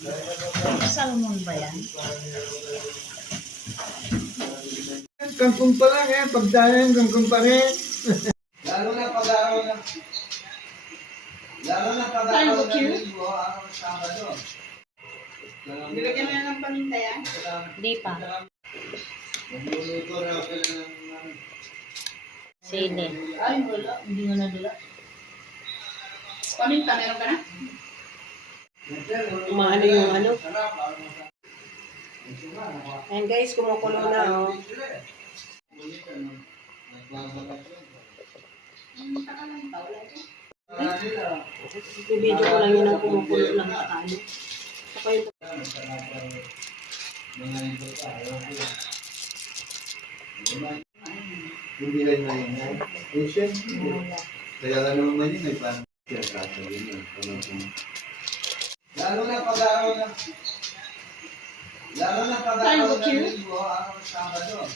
Salmon ba yan? Kangkong pa lang eh, pagdayan kangkong pa rin. Lalo na pag-araw ng linggo, araw ng Sabado. Nilagyan mo na ng paminta yan? Di pa. Magluluto na ako ng Sili. Ay, wala. Hindi nga nadala. Paminta, meron ka na? Umaano yung ano. Ayan guys, kumukulo na oh. I-video ko lang yun ang kumukulo lang sa tayo. Saka yung hindi rin na yun. Patient. Kaya nga naman yun, may parang lalo na pag-araw ng linggo, araw ng Sabado.